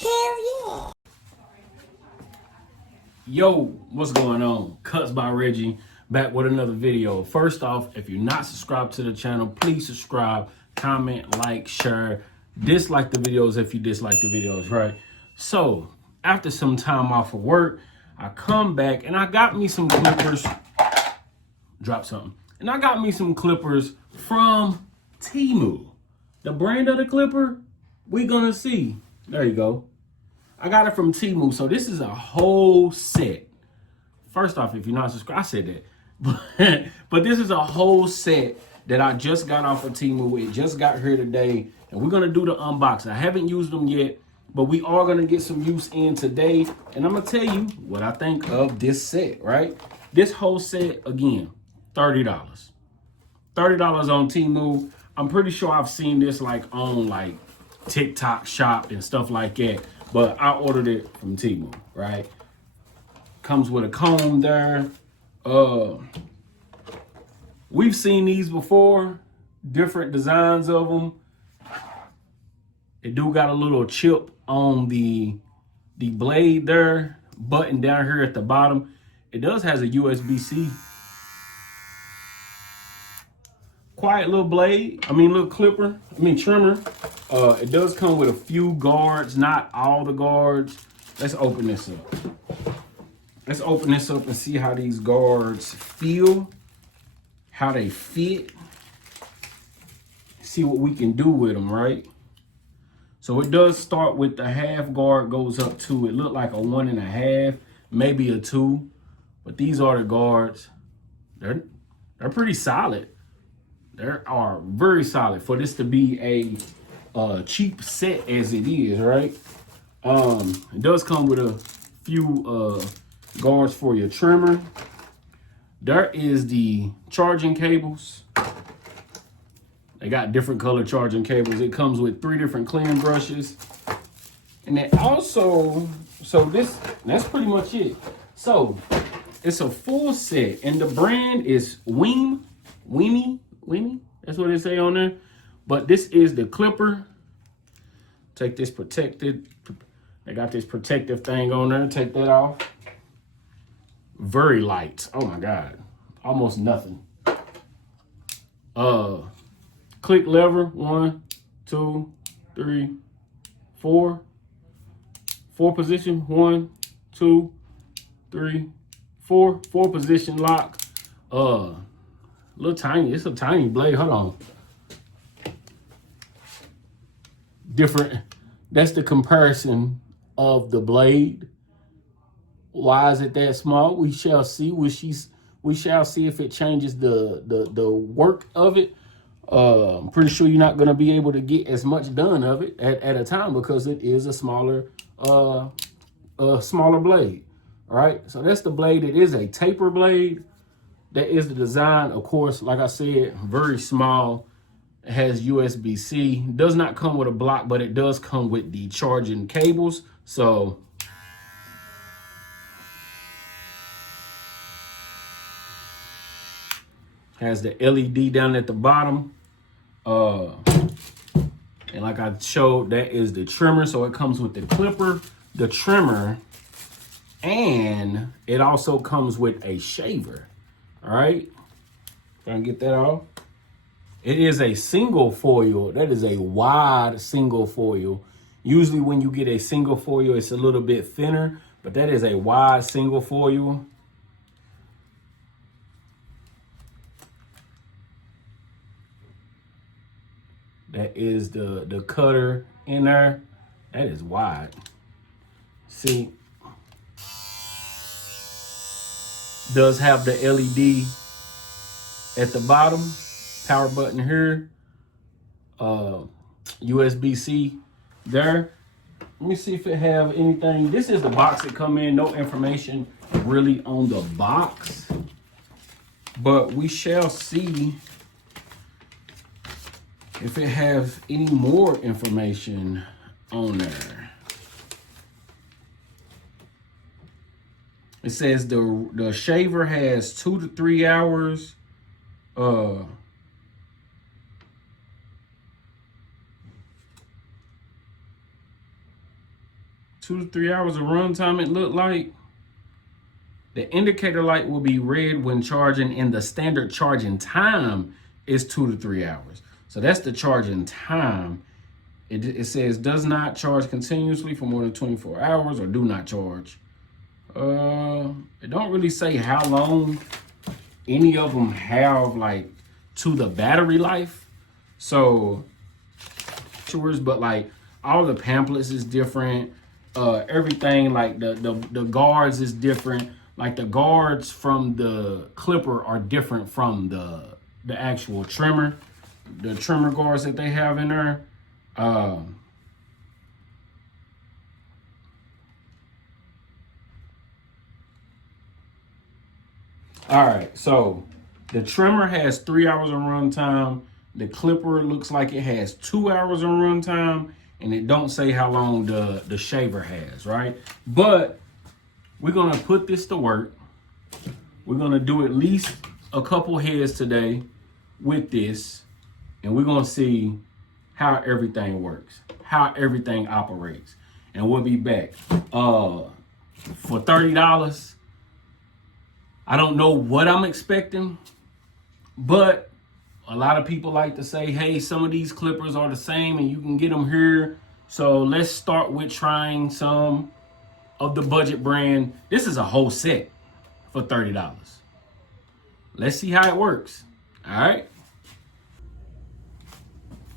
Hell yeah. Yo, what's going on? Cuts by Reggie, back with another video. First off, if you're not subscribed to the channel, please subscribe, comment, like, share, dislike the videos if you dislike the videos, right? So, after some time off of work, I come back and I got me some clippers. Drop something. And I got me some clippers from Temu. The brand of the clipper, we're gonna see. There you go. I got it from Temu. So this is a whole set. First off, if you're not subscribed, I said that. But this is a whole set that I just got off of Temu. It just got here today. And we're gonna do the unboxing. I haven't used them yet, but we are gonna get some use in today. And I'm gonna tell you what I think of this set, right? This whole set, again, $30. $30 on Temu. I'm pretty sure I've seen this like on like TikTok shop and stuff like that, but I ordered it from Temu, right? Comes with a comb there. We've seen these before, different designs of them. It do got a little chip on the blade there, button down here at the bottom. It does has a USB-C. Quiet little blade, little clipper, trimmer. It does come with a few guards, not all the guards. Let's open this up. Let's open this up and see how these guards feel, how they fit. See what we can do with them, right? So it does start with the half guard, goes up to, it looked like a 1.5, maybe a 2. But these are the guards. They're pretty solid. They are very solid for this to be a cheap set as it is, right? It does come with a few guards for your trimmer. There is the charging cables. They got different color charging cables. It comes with 3 different cleaning brushes. And then also, that's pretty much it. So it's a full set and the brand is Weenie, that's what they say on there. But this is the clipper. Take this protected. They got this protective thing on there. Take that off. Very light. Oh my God. Almost nothing. Click lever. 1, 2, 3, 4. 4 position. 1, 2, 3, 4. 4 position lock. Little tiny, it's a tiny blade. Hold on. Different. That's the comparison of the blade. Why is it that small? We shall see. We shall see if it changes the work of it. I'm pretty sure you're not going to be able to get as much done of it at a time because it is a smaller blade. All right. So that's the blade. It is a taper blade. That is the design. Of course, like I said, very small. It has USB-C. Does not come with a block, but it does come with the charging cables. So has the LED down at the bottom. And like I showed, that is the trimmer. So it comes with the clipper, the trimmer, and it also comes with a shaver. All right, trying to get that off. It is a single foil. That is a wide single foil. Usually when you get a single foil, it's a little bit thinner, but that is a wide single foil. That is the cutter in there. That is wide. See, does have the LED at the bottom, power button here, USB-C there. Let me see if it have anything. This is the box that come in. No information really on the box, but we shall see if it has any more information on there. It says the shaver has 2 to 3 hours. 2 to 3 hours of runtime, it looked like. The indicator light will be red when charging, and the standard charging time is 2 to 3 hours. So that's the charging time. It says does not charge continuously for more than 24 hours or do not charge. It don't really say how long any of them have like to the battery life. So, but like all the pamphlets is different. Everything like the guards is different. Like the guards from the clipper are different from the actual trimmer. The trimmer guards that they have in there. All right, so the trimmer has 3 hours of runtime. The clipper looks like it has 2 hours of runtime, and it don't say how long the shaver has, right? But we're gonna put this to work. We're gonna do at least a couple heads today with this, and we're gonna see how everything works, how everything operates. And we'll be back. For $30, I don't know what I'm expecting, but a lot of people like to say, hey, some of these clippers are the same and you can get them here. So let's start with trying some of the budget brand. This is a whole set for $30. Let's see how it works. All right.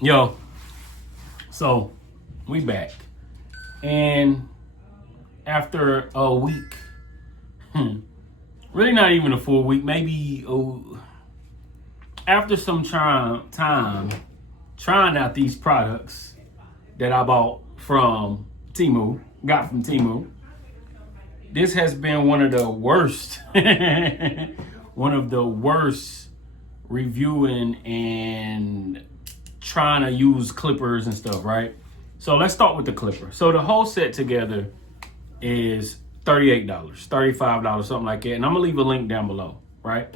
Yo, so we back. And after a week, really not even a full week, maybe after some time trying out these products that I bought from Temu, got from Temu, this has been one of the worst, reviewing and trying to use clippers and stuff, right? So let's start with the clipper. So the whole set together is $38, $35, something like that. And I'm gonna leave a link down below, right?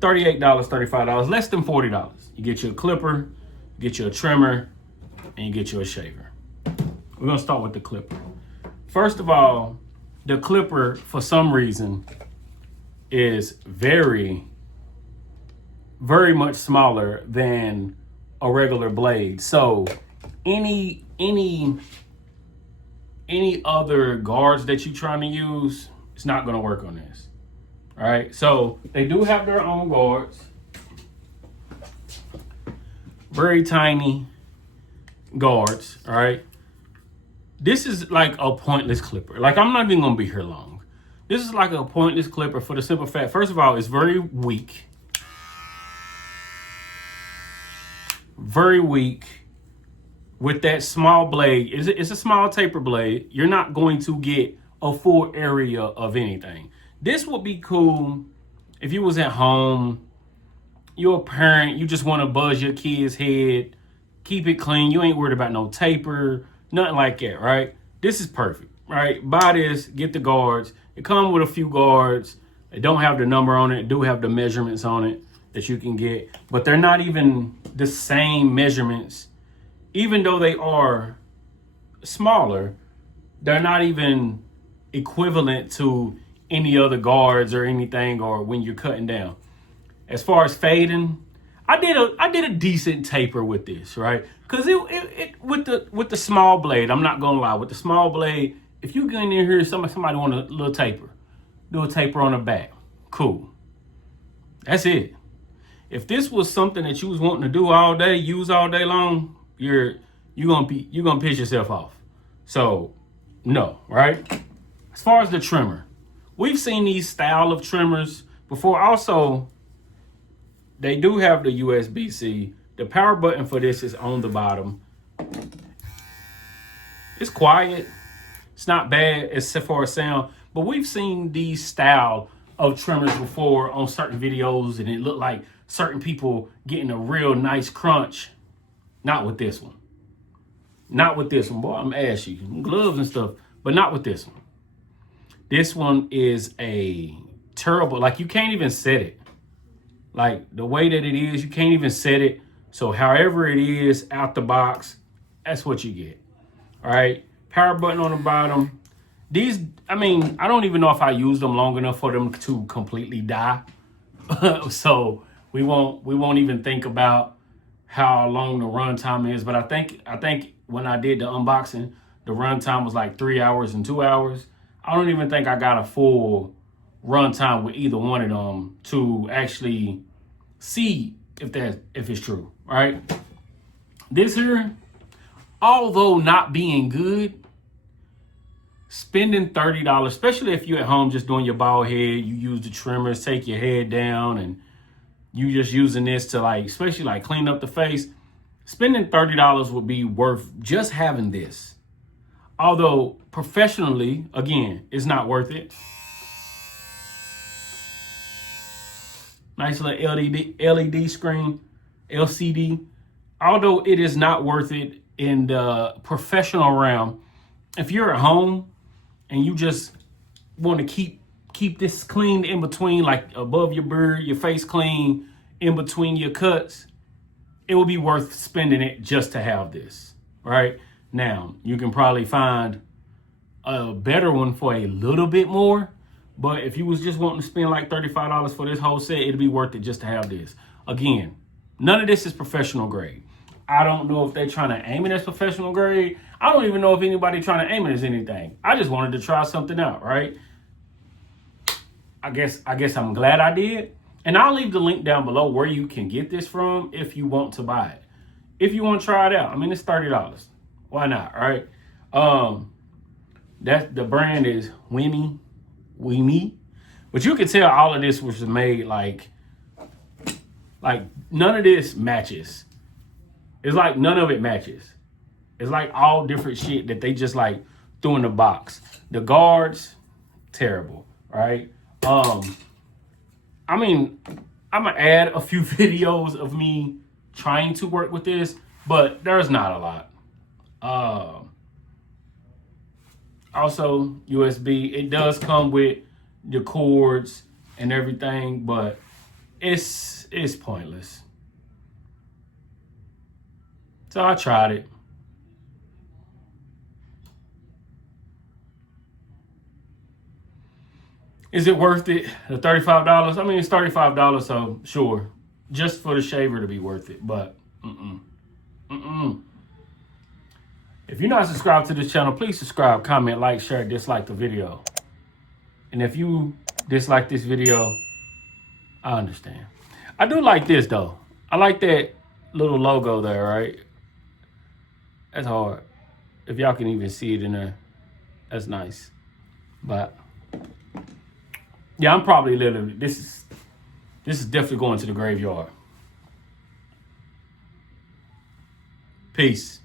$38, $35, less than $40. You get you a clipper, you get you a trimmer, and you get you a shaver. We're gonna start with the clipper. First of all, the clipper, for some reason, is very, very much smaller than a regular blade. So any other guards that you're trying to use, it's not gonna work on this. All right, so they do have their own guards. Very tiny guards, all right? This is like a pointless clipper. Like, I'm not even gonna be here long. This is like a pointless clipper for the simple fact, first of all, it's very weak. Very weak. With that small blade, it's a small taper blade. You're not going to get a full area of anything. This would be cool if you was at home, you're a parent, you just want to buzz your kid's head, keep it clean. You ain't worried about no taper, nothing like that, right? This is perfect, right? Buy this, get the guards. It comes with a few guards. They don't have the number on it. It do have the measurements on it that you can get, but they're not even the same measurements. Even though they are smaller, they're not even equivalent to any other guards or anything, or when you're cutting down. As far as fading, I did a decent taper with this, right? Because it with the small blade, I'm not gonna lie, with the small blade, if you get in here, somebody want a little taper, do a taper on the back, cool. That's it. If this was something that you was wanting to do all day, use all day long, you're gonna piss yourself off. So no, right? As far as the trimmer, we've seen these style of trimmers before. Also, they do have the USB-C. The power button for this is on the bottom. It's quiet. It's not bad as far as sound, but we've seen these style of trimmers before on certain videos, and it looked like certain people getting a real nice crunch. Not with this one. Not with this one. Boy, I'm ashy. Gloves and stuff, but not with this one. This one is a terrible, like you can't even set it. Like the way that it is, you can't even set it. So however it is out the box, that's what you get. All right. Power button on the bottom. These, I mean, I don't even know if I used them long enough for them to completely die. So we won't even think about how long the run time is. But I think when I did the unboxing, the run time was like 3 hours and 2 hours. I don't even think I got a full run time with either one of them to actually see if it's true, right? This here, although not being good, spending $30, especially if you're at home just doing your bald head, you use the trimmers, take your head down, and you just using this to like, especially like clean up the face, spending $30 would be worth just having this. Although professionally, again, it's not worth it. Nice little LED screen, LCD. Although it is not worth it in the professional realm, if you're at home and you just want to keep this clean in between, like above your beard, your face clean, in between your cuts, it will be worth spending it just to have this, right? Now, you can probably find a better one for a little bit more, but if you was just wanting to spend like $35 for this whole set, it'd be worth it just to have this. Again, none of this is professional grade. I don't know if they're trying to aim it as professional grade. I don't even know if anybody trying to aim it as anything. I just wanted to try something out, right? I guess I'm glad I did. And I'll leave the link down below where you can get this from if you want to buy it. If you want to try it out. I mean, it's $30. Why not, right? That the brand is Weemy. But you can tell all of this was made like none of this matches. It's like none of it matches. It's like all different shit that they just like threw in the box. The guards, terrible, right? I mean, I'm gonna add a few videos of me trying to work with this, but there's not a lot. Also, USB. It does come with the cords and everything, but it's pointless. So I tried it. Is it worth it? The $35? I mean, it's $35, so sure. Just for the shaver to be worth it, but If you're not subscribed to this channel, please subscribe, comment, like, share, dislike the video. And if you dislike this video, I understand. I do like this though. I like that little logo there, right? That's hard. If y'all can even see it in there, that's nice. But yeah, I'm probably literally, this is definitely going to the graveyard. Peace.